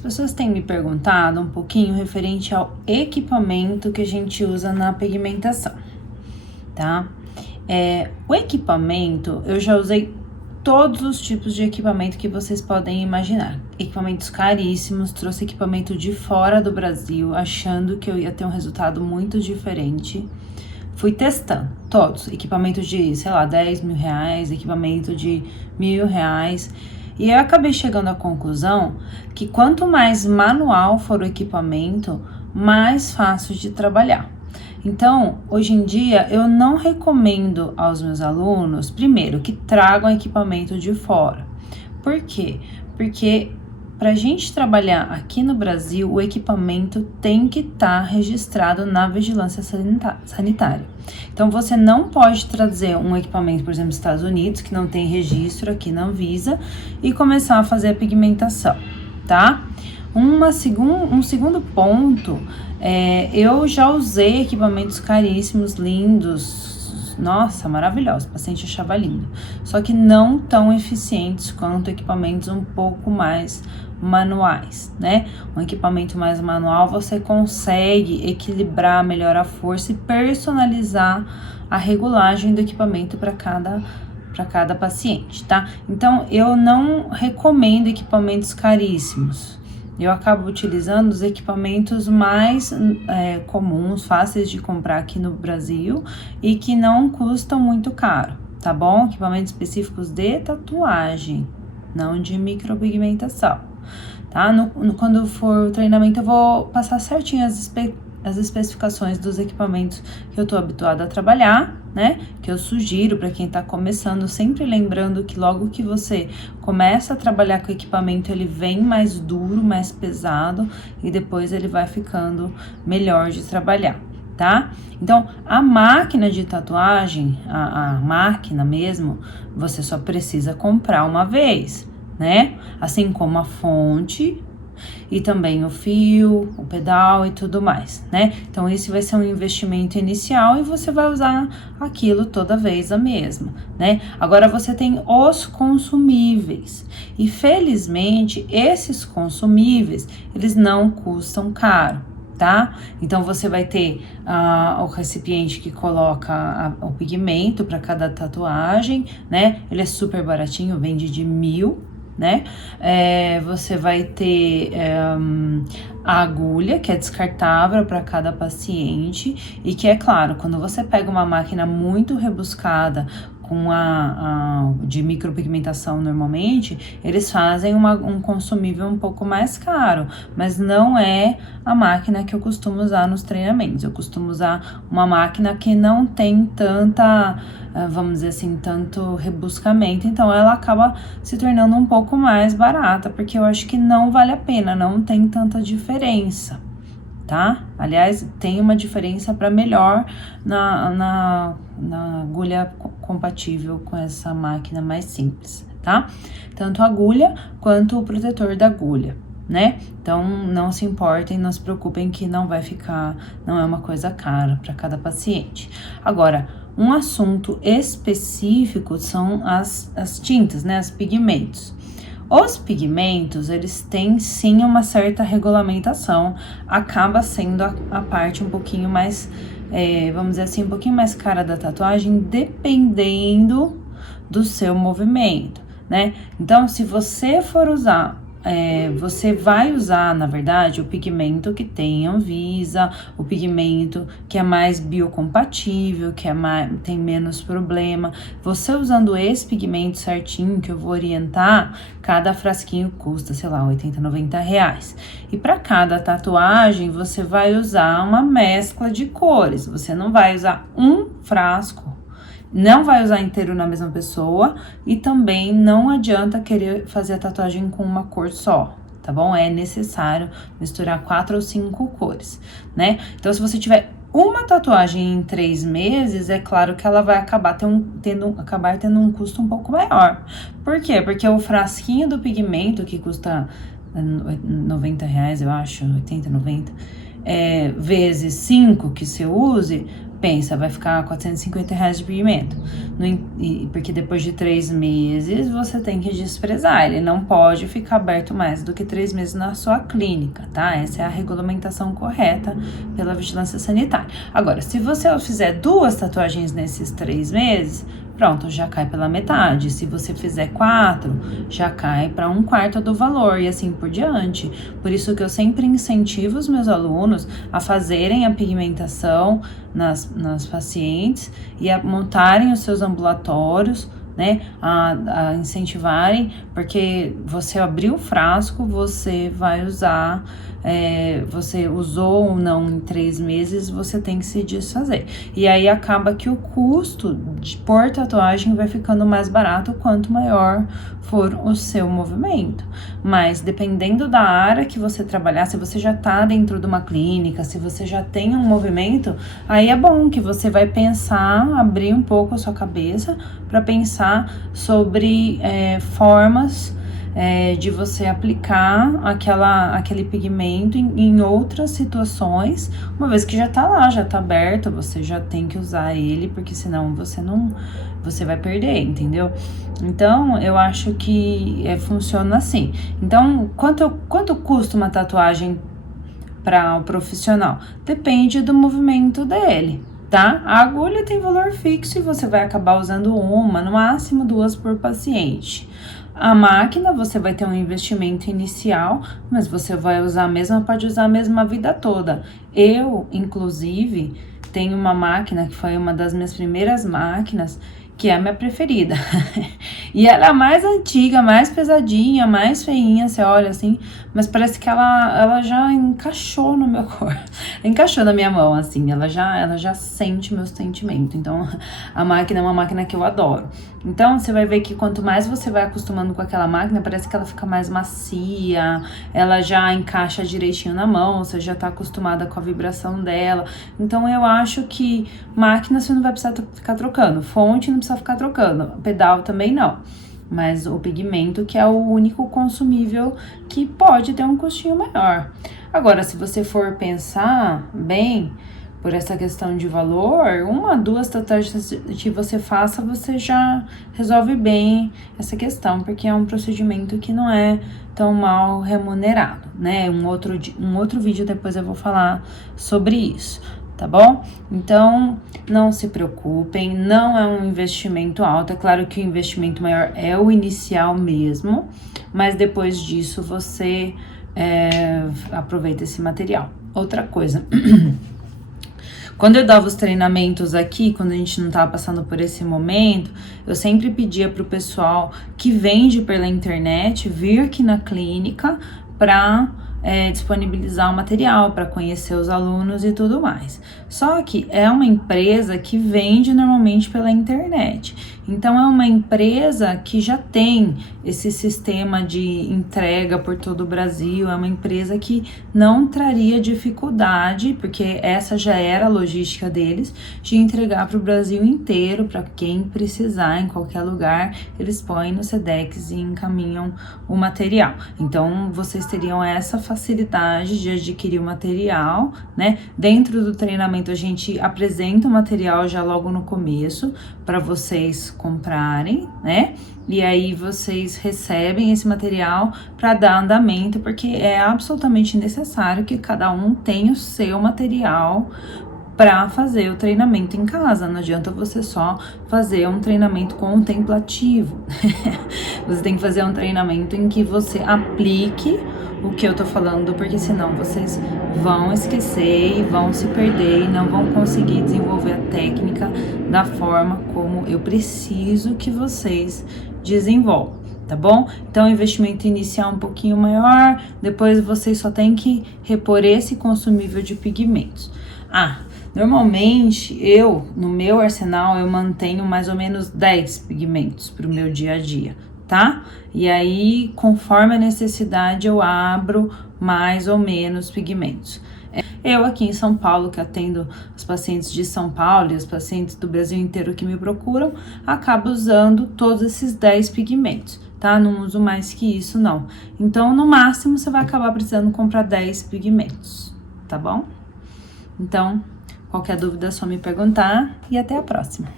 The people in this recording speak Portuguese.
As pessoas têm me perguntado um pouquinho referente ao equipamento que a gente usa na pigmentação, tá? O equipamento, eu já usei todos os tipos de equipamento que vocês podem imaginar. Equipamentos caríssimos, trouxe equipamento de fora do Brasil, achando que eu ia ter um resultado muito diferente. Fui testando todos, equipamento de, sei lá, 10 mil reais, equipamento de R$ 1.000. E eu acabei chegando à conclusão que quanto mais manual for o equipamento, mais fácil de trabalhar. Então, hoje em dia, eu não recomendo aos meus alunos, primeiro, que tragam equipamento de fora. Por quê? Porque para a gente trabalhar aqui no Brasil, o equipamento tem que estar registrado na vigilância sanitária. Então, você não pode trazer um equipamento, por exemplo, dos Estados Unidos, que não tem registro aqui na Anvisa, e começar a fazer a pigmentação, tá? Um segundo ponto, eu já usei equipamentos caríssimos, lindos, nossa, maravilhosos, o paciente achava lindo, só que não tão eficientes quanto equipamentos um pouco mais manuais, né? Um equipamento mais manual, você consegue equilibrar melhor a força e personalizar a regulagem do equipamento para cada paciente, tá? Então, eu não recomendo equipamentos caríssimos. Eu acabo utilizando os equipamentos mais comuns, fáceis de comprar aqui no Brasil e que não custam muito caro, tá bom? Equipamentos específicos de tatuagem, não de micropigmentação, tá? Quando for o treinamento, eu vou passar certinho as especificações dos equipamentos que eu tô habituada a trabalhar, né? Que eu sugiro para quem tá começando, sempre lembrando que logo que você começa a trabalhar com o equipamento, ele vem mais duro, mais pesado e depois ele vai ficando melhor de trabalhar, tá? Então, a máquina de tatuagem, a máquina mesmo, você só precisa comprar uma vez, né? Assim como a fonte e também o fio, o pedal e tudo mais, né? Então, esse vai ser um investimento inicial e você vai usar aquilo toda vez a mesma, né? Agora, você tem os consumíveis e, felizmente, esses consumíveis, eles não custam caro, tá? Então, você vai ter o recipiente que coloca o pigmento para cada tatuagem, né? Ele é super baratinho, vende de 1.000, né? Você vai ter a agulha, que é descartável para cada paciente e que, é claro, quando você pega uma máquina muito rebuscada com de micropigmentação normalmente, eles fazem um consumível um pouco mais caro, mas não é a máquina que eu costumo usar nos treinamentos. Eu costumo usar uma máquina que não tem tanta, vamos dizer assim, tanto rebuscamento, então ela acaba se tornando um pouco mais barata, porque eu acho que não vale a pena, não tem tanta diferença, tá? Aliás, tem uma diferença para melhor na agulha compatível com essa máquina mais simples, tá? Tanto a agulha quanto o protetor da agulha, né? Então, não se importem, não se preocupem que não é uma coisa cara para cada paciente. Agora, um assunto específico são as tintas, né? Os pigmentos. Os pigmentos, eles têm sim uma certa regulamentação, acaba sendo a parte um pouquinho mais, vamos dizer assim, um pouquinho mais cara da tatuagem, dependendo do seu movimento, né? Então, se você for usar, você vai usar, na verdade, o pigmento que tem Anvisa, o pigmento que é mais biocompatível, que tem menos problema. Você usando esse pigmento certinho, que eu vou orientar, cada frasquinho custa, sei lá, R$80, R$90. E para cada tatuagem, você vai usar uma mescla de cores. Você não vai usar um frasco, não vai usar inteiro na mesma pessoa e também não adianta querer fazer a tatuagem com uma cor só, tá bom? É necessário misturar 4 ou 5 cores, né? Então, se você tiver uma tatuagem em 3 meses, é claro que ela vai acabar tendo um custo um pouco maior. Por quê? Porque o frasquinho do pigmento, que custa R$90, eu acho, 80, 90, vezes 5 que você use, pensa, vai ficar R$450 de pigmento. Porque depois de 3 meses você tem que desprezar. Ele não pode ficar aberto mais do que 3 meses na sua clínica, tá? Essa é a regulamentação correta pela vigilância sanitária. Agora, se você fizer 2 tatuagens nesses 3 meses, pronto, já cai pela metade. Se você fizer 4, já cai para 1/4 do valor e assim por diante. Por isso que eu sempre incentivo os meus alunos a fazerem a pigmentação nas pacientes e a montarem os seus ambulatórios, né, a incentivarem, porque você abriu o frasco, você vai usar, você usou ou não em 3 meses, você tem que se desfazer. E aí acaba que o custo por tatuagem vai ficando mais barato quanto maior for o seu movimento. Mas dependendo da área que você trabalhar, se você já tá dentro de uma clínica, se você já tem um movimento, aí é bom que você vai pensar, abrir um pouco a sua cabeça para pensar sobre formas de você aplicar aquele pigmento em outras situações, uma vez que já tá lá, já tá aberto, você já tem que usar ele, porque senão você vai perder, entendeu? Então, eu acho que funciona assim. Então, quanto custa uma tatuagem para o profissional? Depende do movimento dele, tá? A agulha tem valor fixo e você vai acabar usando uma, no máximo 2 por paciente. A máquina, você vai ter um investimento inicial, mas você vai usar a mesma, pode usar a mesma vida toda. Eu, inclusive, tenho uma máquina que foi uma das minhas primeiras máquinas, que é a minha preferida. E ela é a mais antiga, mais pesadinha, mais feinha, você olha assim, mas parece que ela já encaixou no meu corpo, encaixou na minha mão, assim, ela já sente meu sentimento. Então, a máquina é uma máquina que eu adoro. Então, você vai ver que quanto mais você vai acostumando com aquela máquina, parece que ela fica mais macia, ela já encaixa direitinho na mão, você já tá acostumada com a vibração dela. Então, eu acho que máquina você não vai precisar ficar trocando, fonte não precisa ficar trocando, pedal também não. Mas o pigmento, que é o único consumível que pode ter um custinho maior. Agora, se você for pensar bem, por essa questão de valor, 1, 2 tatuagens que você faça, você já resolve bem essa questão, porque é um procedimento que não é tão mal remunerado, né? Um outro vídeo depois eu vou falar sobre isso, tá bom? Então, não se preocupem, não é um investimento alto. É claro que o investimento maior é o inicial mesmo, mas depois disso você aproveita esse material. Outra coisa... Quando eu dava os treinamentos aqui, quando a gente não tava passando por esse momento, eu sempre pedia pro pessoal que vende pela internet vir aqui na clínica para disponibilizar o material, para conhecer os alunos e tudo mais. Só que é uma empresa que vende normalmente pela internet. Então, é uma empresa que já tem esse sistema de entrega por todo o Brasil, é uma empresa que não traria dificuldade, porque essa já era a logística deles, de entregar para o Brasil inteiro, para quem precisar, em qualquer lugar, eles põem no Sedex e encaminham o material. Então, vocês teriam essa facilidade de adquirir o material, né? Dentro do treinamento, a gente apresenta o material já logo no começo, para vocês comprarem, né? E aí vocês recebem esse material para dar andamento, porque é absolutamente necessário que cada um tenha o seu material para fazer o treinamento em casa. Não adianta você só fazer um treinamento contemplativo. Você tem que fazer um treinamento em que você aplique o que eu tô falando, porque senão vocês vão esquecer e vão se perder e não vão conseguir desenvolver a técnica da forma como eu preciso que vocês desenvolvam, tá bom? Então, o investimento inicial um pouquinho maior, depois vocês só tem que repor esse consumível de pigmentos. Normalmente, no meu arsenal, eu mantenho mais ou menos 10 pigmentos para o meu dia a dia, tá? E aí, conforme a necessidade, eu abro mais ou menos pigmentos. Eu aqui em São Paulo, que atendo os pacientes de São Paulo e os pacientes do Brasil inteiro que me procuram, acabo usando todos esses 10 pigmentos, tá? Não uso mais que isso, não. Então, no máximo, você vai acabar precisando comprar 10 pigmentos. tá bom? Então, qualquer dúvida é só me perguntar e até a próxima.